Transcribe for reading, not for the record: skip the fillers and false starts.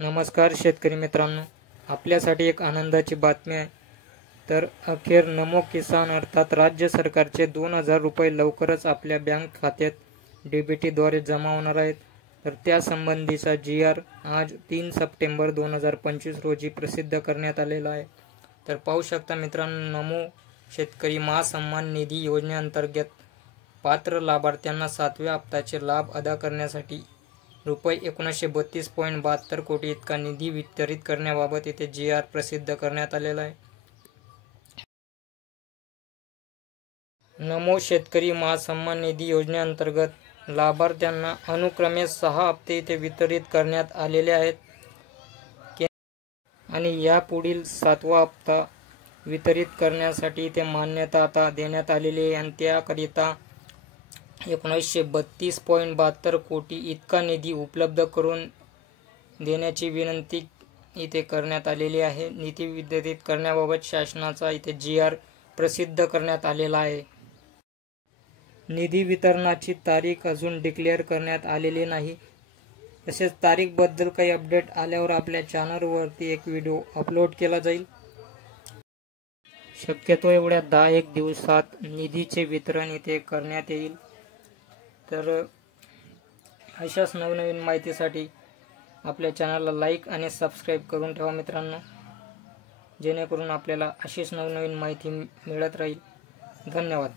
नमस्कार शेतकरी मित्रांनो, आपल्यासाठी एक आनंदाची बातमी आहे। तर अखेर नमो किसान अर्थात राज्य सरकारचे 2000 रुपये लवकरच आपल्या बँक खात्यात डीबीटीद्वारे जमा होणार आहेत। तर त्यासंबंधीचा GR आज 3 सप्टेंबर 2025 रोजी प्रसिद्ध करण्यात आलेला आहे। तर पाहू शकता मित्रांनो, नमो शेतकरी महासन्मान निधी योजनेअंतर्गत पात्र लाभार्थ्यांना 7व्या हप्त्याचे लाभ अदा करण्यासाठी रुपये 1932.72 कोटी इतका निधी वितरित करण्याबाबत येथे GR प्रसिद्ध करण्यात आलेला आहे। नमो शेतकरी महासन्मान निधी योजनेअंतर्गत लाभार्थ्यांना अनुक्रमे 6 हप्ते इथे वितरित करण्यात आलेले आहेत आणि यापुढील 7वा हप्ता वितरित करण्यासाठी इथे मान्यता आता देण्यात आलेली आहे आणि त्याकरिता 1932.72 कोटी इतका निधी उपलब्ध करून देण्याची विनंती इथे करण्यात आलेली आहे। निधी वितरित करण्याबाबत शासनाचा इथे GR प्रसिद्ध करण्यात आलेला आहे। निधी वितरणाची तारीख अजून डिक्लेअर करण्यात आलेली नाही। तसेच तारीखबद्दल काही अपडेट आल्यावर आपल्या चॅनलवरती एक व्हिडिओ अपलोड केला जाईल। शक्यतो एवढ्या 10-1 दिवसात निधीचे वितरण इथे करण्यात येईल। तर अशाच नवनवीन माहितीसाठी आपल्या चॅनलला लाईक आणि सबस्क्राईब करून ठेवा मित्रांनो, जेणेकरून आपल्याला अशीच नवनवीन माहिती मिळत राहील। धन्यवाद।